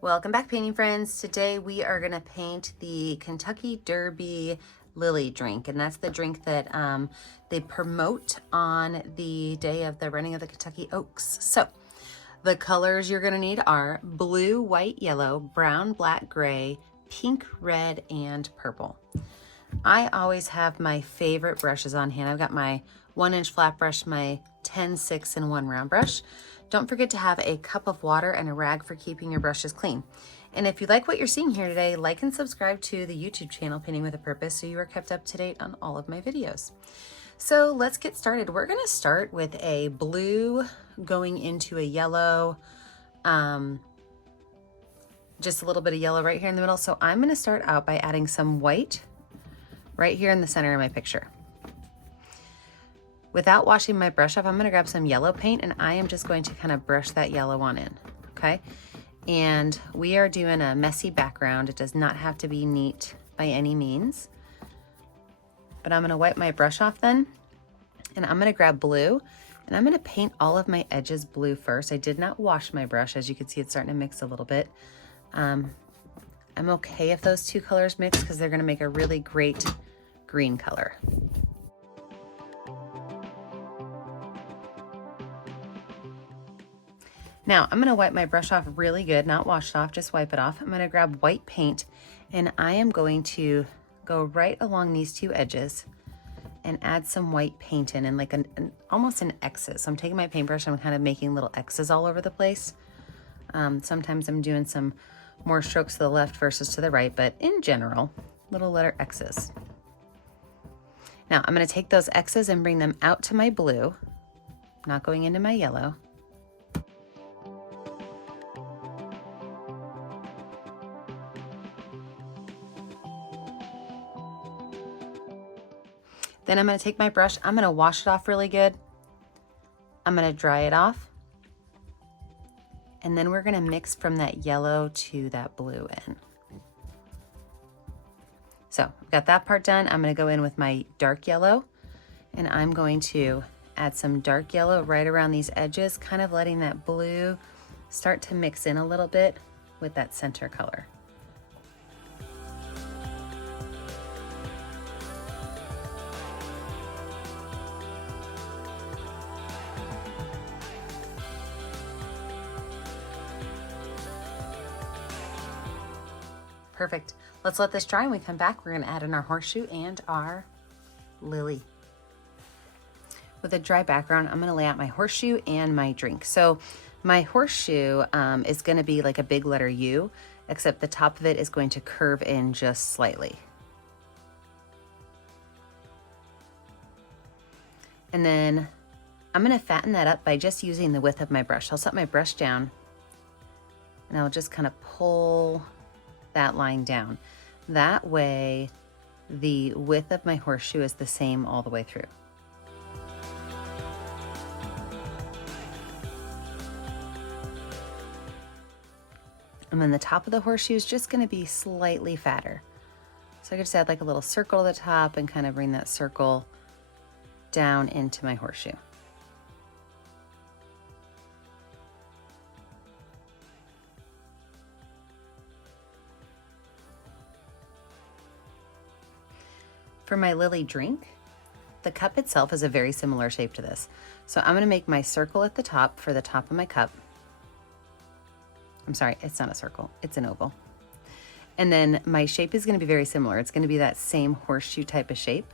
Welcome back, painting friends. Today we are going to paint the Kentucky Derby Lily drink, and that's the drink that they promote on the day of the running of the Kentucky Oaks. So the colors you're going to need are blue, white, yellow, brown, black, gray, pink, red, and purple. I always have my favorite brushes on hand. I've got my 1-inch flat brush, my 10, 6, and 1 round brush. Don't forget to have a cup of water and a rag for keeping your brushes clean. And if you like what you're seeing here today, like and subscribe to the YouTube channel Painting with a Purpose so you are kept up to date on all of my videos. So let's get started. We're going to start with a blue going into a yellow, just a little bit of yellow right here in the middle. So I'm going to start out by adding some white right here in the center of my picture. Without washing my brush off, I'm going to grab some yellow paint and I am just going to kind of brush that yellow on in, okay? And we are doing a messy background. It does not have to be neat by any means. But I'm going to wipe my brush off then, and I'm going to grab blue, and I'm going to paint all of my edges blue first. I did not wash my brush. As you can see, it's starting to mix a little bit. I'm okay if those two colors mix because they're going to make a really great green color. Now I'm going to wipe my brush off really good, not washed off, just wipe it off. I'm going to grab white paint and I am going to go right along these two edges and add some white paint in and like almost an X's. So I'm taking my paintbrush and I'm kind of making little X's all over the place. Sometimes I'm doing some more strokes to the left versus to the right, but in general, little letter X's. Now I'm going to take those X's and bring them out to my blue, not going into my yellow. Then I'm going to take my brush, I'm going to wash it off really good. I'm going to dry it off. And then we're going to mix from that yellow to that blue in. So I've got that part done. I'm going to go in with my dark yellow and I'm going to add some dark yellow right around these edges, kind of letting that blue start to mix in a little bit with that center color. Perfect. Let's let this dry. When we come back, we're going to add in our horseshoe and our lily. With a dry background, I'm going to lay out my horseshoe and my drink. So my horseshoe is going to be like a big letter U, except the top of it is going to curve in just slightly. And then I'm going to fatten that up by just using the width of my brush. I'll set my brush down and I'll just kind of pull that line down. That way the width of my horseshoe is the same all the way through. And then the top of the horseshoe is just going to be slightly fatter. So I just add like a little circle to the top and kind of bring that circle down into my horseshoe. For my lily drink, the cup itself is a very similar shape to this. So I'm going to make my circle at the top for the top of my cup. I'm sorry, it's not a circle, it's an oval. And then my shape is going to be very similar. It's going to be that same horseshoe type of shape,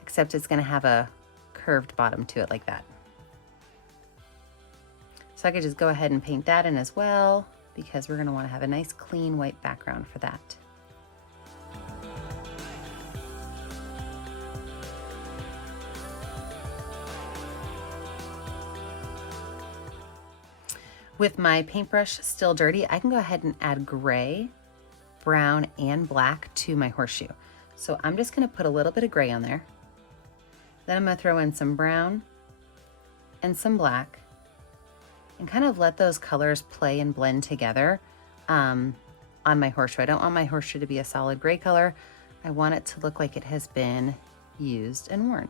except it's going to have a curved bottom to it like that. So I could just go ahead and paint that in as well, because we're going to want to have a nice clean white background for that. With my paintbrush still dirty, I can go ahead and add gray, brown, and black to my horseshoe. So I'm just going to put a little bit of gray on there. Then I'm going to throw in some brown and some black and kind of let those colors play and blend together on my horseshoe. I don't want my horseshoe to be a solid gray color. I want it to look like it has been used and worn.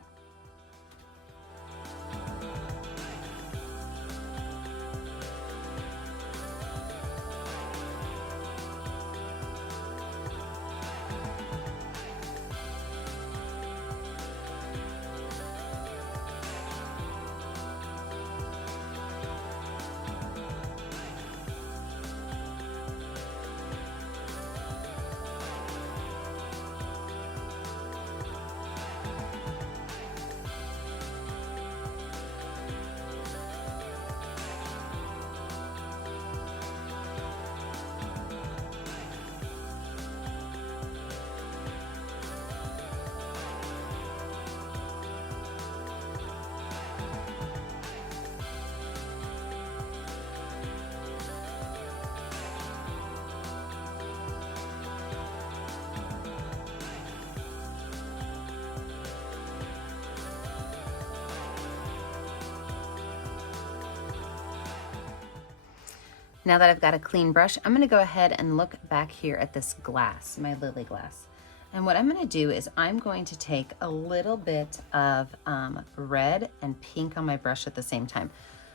Now that I've got a clean brush, I'm gonna go ahead and look back here at this glass, my lily glass. And what I'm gonna do is I'm going to take a little bit of red and pink on my brush at the same time.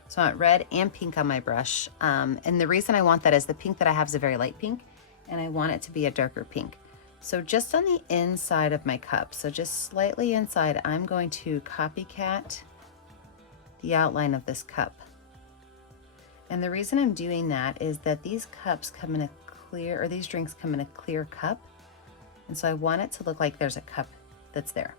So I want red and pink on my brush. And the reason I want that is the pink that I have is a very light pink, and I want it to be a darker pink. So just on the inside of my cup, so just slightly inside, I'm going to copycat the outline of this cup. And the reason I'm doing that is that these cups come in a clear, or these drinks come in a clear cup. And so I want it to look like there's a cup that's there.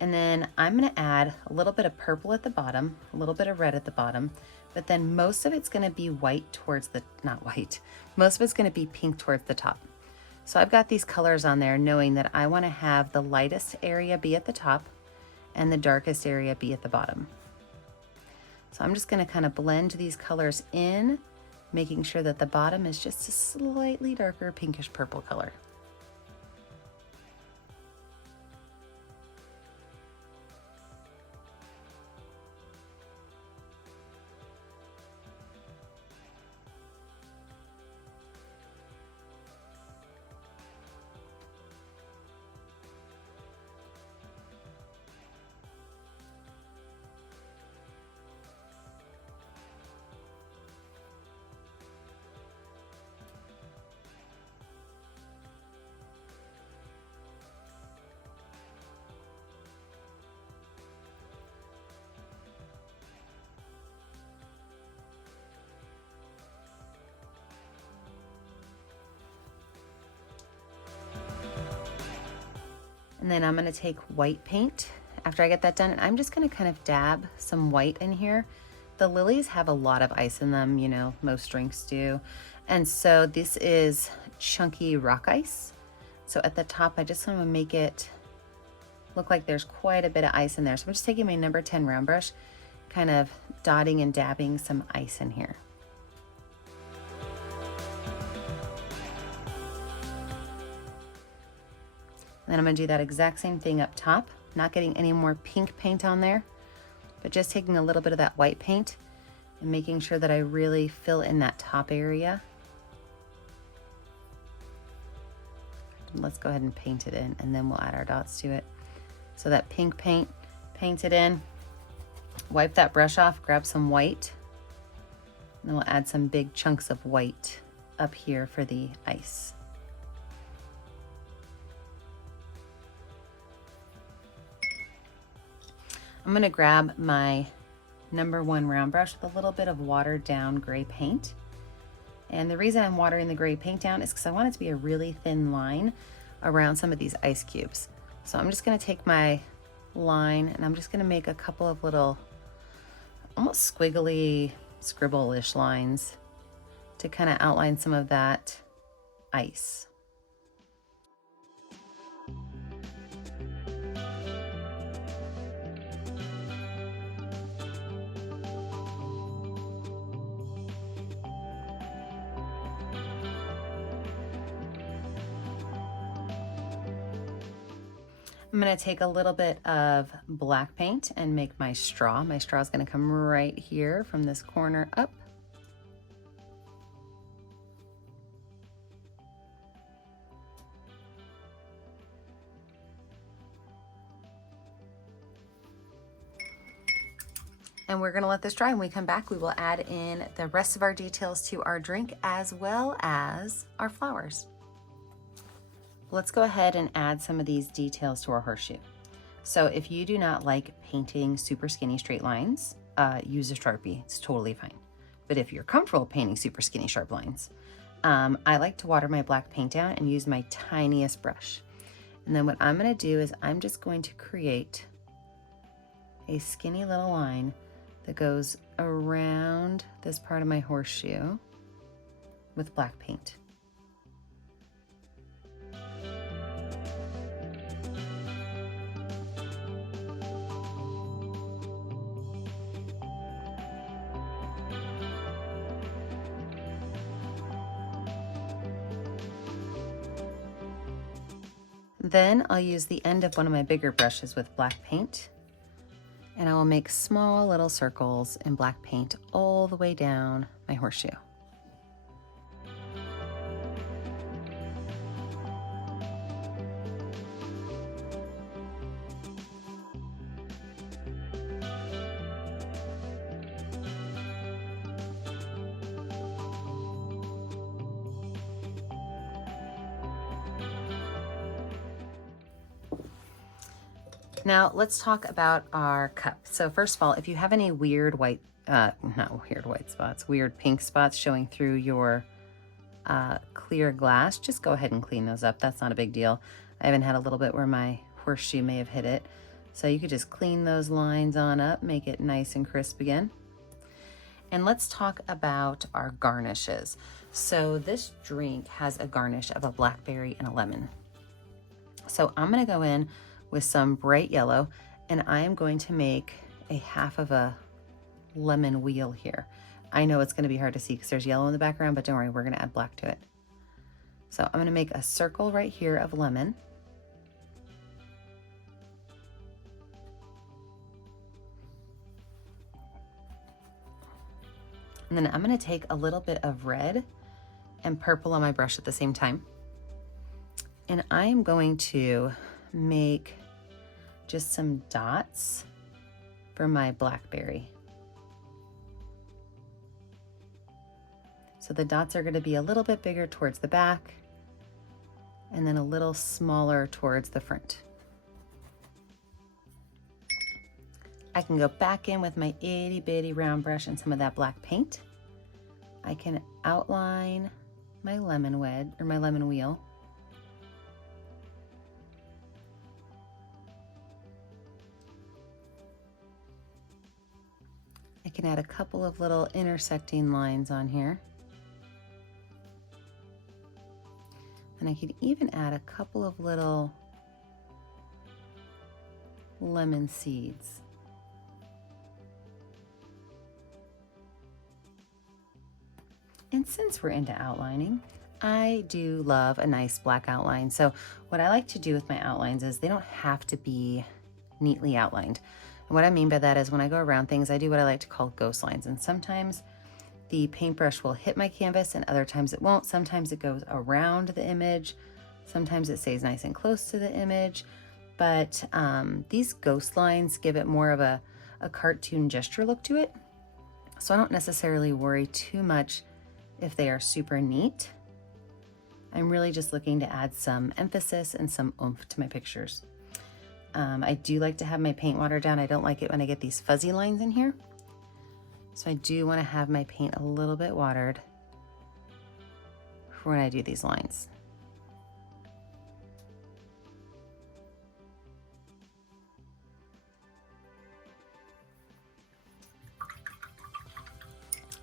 And then I'm gonna add a little bit of purple at the bottom, a little bit of red at the bottom, but then most of it's gonna be white towards the, not white, most of it's gonna be pink towards the top. So I've got these colors on there knowing that I wanna have the lightest area be at the top and the darkest area be at the bottom. So I'm just gonna kind of blend these colors in, making sure that the bottom is just a slightly darker pinkish purple color. And then I'm gonna take white paint after I get that done, and I'm just gonna kind of dab some white in here. The lilies have a lot of ice in them, you know, most drinks do. And so this is chunky rock ice. So at the top, I just wanna make it look like there's quite a bit of ice in there. So I'm just taking my number 10 round brush, kind of dotting and dabbing some ice in here. And then I'm gonna do that exact same thing up top, not getting any more pink paint on there, but just taking a little bit of that white paint and making sure that I really fill in that top area. And let's go ahead and paint it in, and then we'll add our dots to it. So that pink paint, paint it in, wipe that brush off, grab some white, and then we'll add some big chunks of white up here for the ice. I'm gonna grab my number 1 round brush with a little bit of watered down gray paint. And the reason I'm watering the gray paint down is because I want it to be a really thin line around some of these ice cubes. So I'm just gonna take my line and I'm just gonna make a couple of little, almost squiggly, scribble-ish lines to kind of outline some of that ice. I'm gonna take a little bit of black paint and make my straw. My straw is gonna come right here from this corner up. And we're gonna let this dry. When we come back, we will add in the rest of our details to our drink as well as our flowers. Let's go ahead and add some of these details to our horseshoe. So if you do not like painting super skinny straight lines, use a Sharpie, it's totally fine. But if you're comfortable painting super skinny sharp lines, I like to water my black paint down and use my tiniest brush. And then what I'm gonna do is I'm just going to create a skinny little line that goes around this part of my horseshoe with black paint. Then I'll use the end of one of my bigger brushes with black paint And I will make small little circles in black paint all the way down my horseshoe. Now let's talk about our cup. So first of all, if you have any weird white, not weird white spots, weird pink spots showing through your clear glass, just go ahead and clean those up. That's not a big deal. I even had a little bit where my horseshoe may have hit it. So you could just clean those lines on up, make it nice and crisp again. And let's talk about our garnishes. So this drink has a garnish of a blackberry and a lemon. So I'm gonna go in with some bright yellow, and I am going to make a half of a lemon wheel here. I know it's gonna be hard to see because there's yellow in the background, but don't worry, we're gonna add black to it. So I'm gonna make a circle right here of lemon. And then I'm gonna take a little bit of red and purple on my brush at the same time. And I am going to make just some dots for my blackberry. So the dots are going to be a little bit bigger towards the back and then a little smaller towards the front. I can go back in with my itty bitty round brush and some of that black paint. I can outline my lemon wedge or my lemon wheel. I can add a couple of little intersecting lines on here. And I could even add a couple of little lemon seeds. And since we're into outlining, I do love a nice black outline. So what I like to do with my outlines is they don't have to be neatly outlined. And what I mean by that is when I go around things, I do what I like to call ghost lines. And sometimes the paintbrush will hit my canvas and other times it won't. Sometimes it goes around the image. Sometimes it stays nice and close to the image. But these ghost lines give it more of a cartoon gesture look to it. So I don't necessarily worry too much if they are super neat. I'm really just looking to add some emphasis and some oomph to my pictures. I do like to have my paint watered down. I don't like it when I get these fuzzy lines in here. So I do want to have my paint a little bit watered for when I do these lines.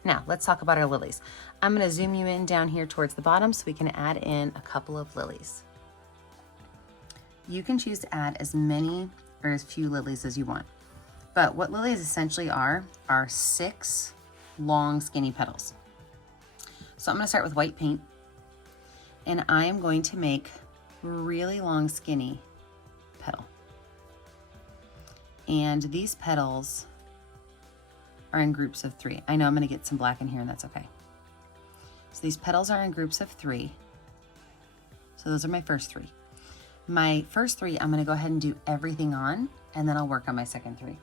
Now let's talk about our lilies. I'm going to zoom you in down here towards the bottom so we can add in a couple of lilies. You can choose to add as many or as few lilies as you want. But what lilies essentially are 6 long skinny petals. So I'm going to start with white paint and I am going to make really long skinny petal. And these petals are in groups of 3. I know I'm going to get some black in here and that's okay. So these petals are in groups of 3. So those are my first 3. My first 3, I'm going to go ahead and do everything on, and then I'll work on my second 3.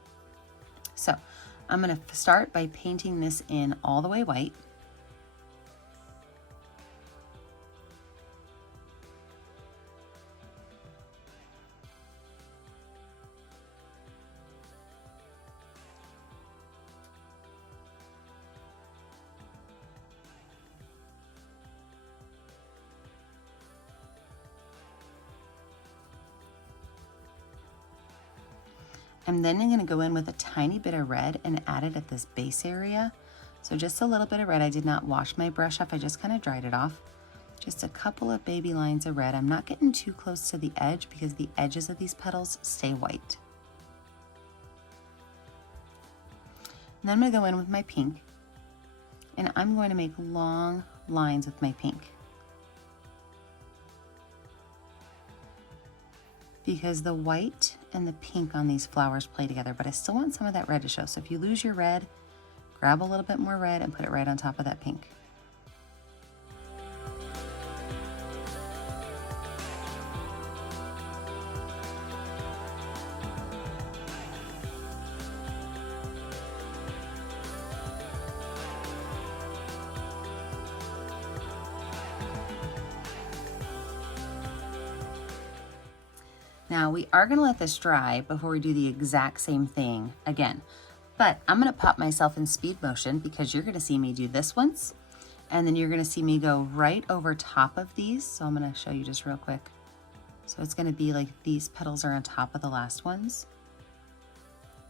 So I'm going to start by painting this in all the way white. And then I'm going to go in with a tiny bit of red and add it at this base area. So just a little bit of red. I did not wash my brush off. I just kind of dried it off. Just a couple of baby lines of red. I'm not getting too close to the edge because the edges of these petals stay white. And then I'm going to go in with my pink. And I'm going to make long lines with my pink. Because the white and the pink on these flowers play together, but I still want some of that red to show. So if you lose your red, grab a little bit more red and put it right on top of that pink. Now we are gonna let this dry before we do the exact same thing again, but I'm gonna pop myself in speed motion because you're gonna see me do this once, and then you're gonna see me go right over top of these. So I'm gonna show you just real quick. So it's gonna be like these petals are on top of the last ones,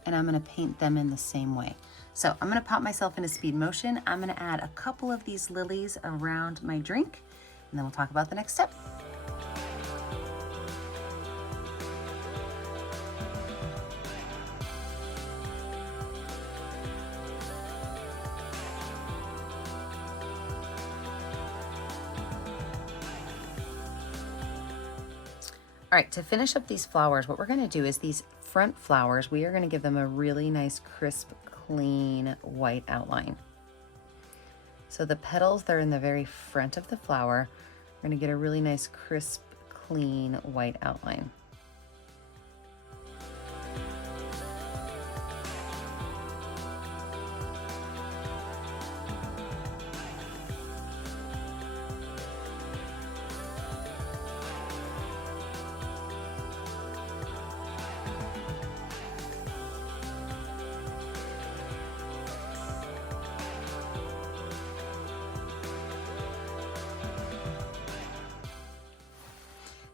and I'm gonna paint them in the same way. So I'm gonna pop myself into speed motion. I'm gonna add a couple of these lilies around my drink, and then we'll talk about the next step. All right, to finish up these flowers, what we're gonna do is these front flowers, we are gonna give them a really nice, crisp, clean white outline. So the petals, they're in the very front of the flower. We're gonna get a really nice, crisp, clean white outline.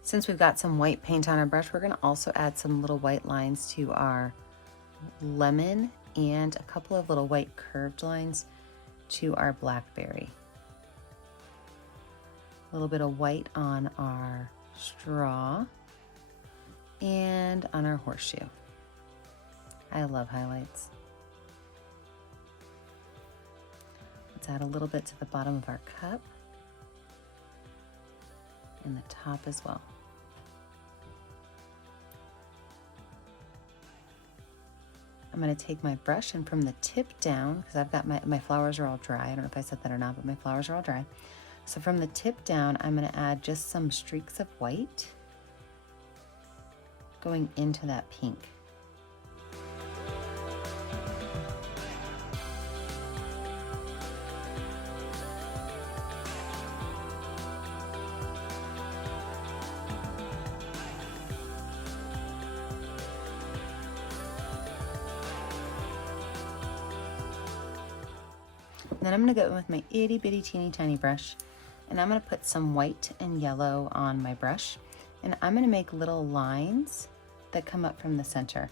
Since we've got some white paint on our brush, we're gonna also add some little white lines to our lemon and a couple of little white curved lines to our blackberry. A little bit of white on our straw and on our horseshoe. I love highlights. Let's add a little bit to the bottom of our cup and the top as well. I'm gonna take my brush and from the tip down, because I've got my flowers are all dry. I don't know if I said that or not, but my flowers are all dry. So from the tip down, I'm gonna add just some streaks of white going into that pink. Then I'm gonna go in with my itty bitty teeny tiny brush, and I'm gonna put some white and yellow on my brush, and I'm gonna make little lines that come up from the center.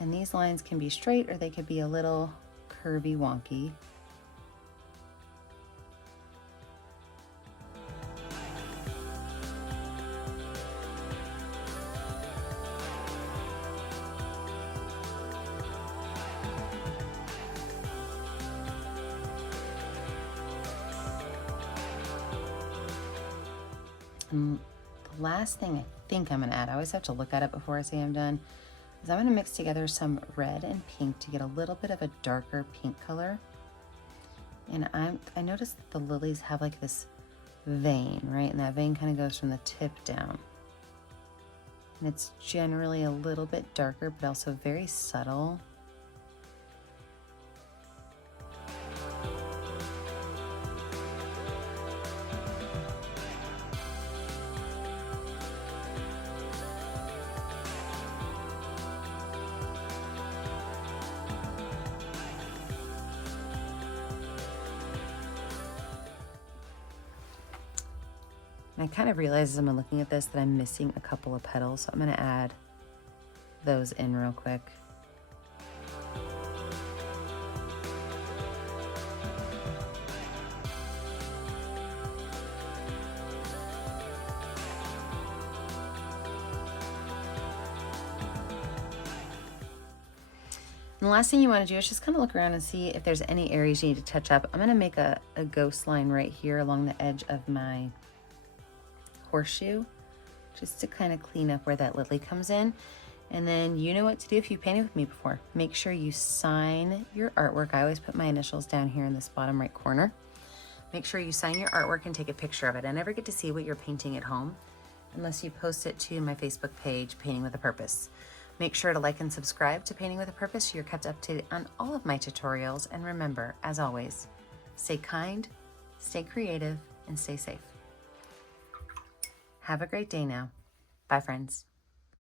And these lines can be straight or they could be a little curvy wonky. And the last thing I think I'm gonna add, I always have to look at it before I say I'm done, is I'm gonna mix together some red and pink to get a little bit of a darker pink color. And I noticed that the lilies have like this vein, right? And that vein kind of goes from the tip down. And it's generally a little bit darker, but also very subtle. And I kind of realize as I'm looking at this that I'm missing a couple of petals, so I'm gonna add those in real quick. And the last thing you want to do is just kind of look around and see if there's any areas you need to touch up. I'm going to make a ghost line right here along the edge of my horseshoe, just to kind of clean up where that lily comes in. And then you know what to do if you've painted with me before. Make sure you sign your artwork. I always put my initials down here in this bottom right corner. Make sure you sign your artwork and take a picture of it. I never get to see what you're painting at home unless you post it to my Facebook page, Painting with a Purpose. Make sure to like and subscribe to Painting with a Purpose so you're kept up to date on all of my tutorials. And remember, as always, stay kind, stay creative, and stay safe. Have a great day now. Bye, friends.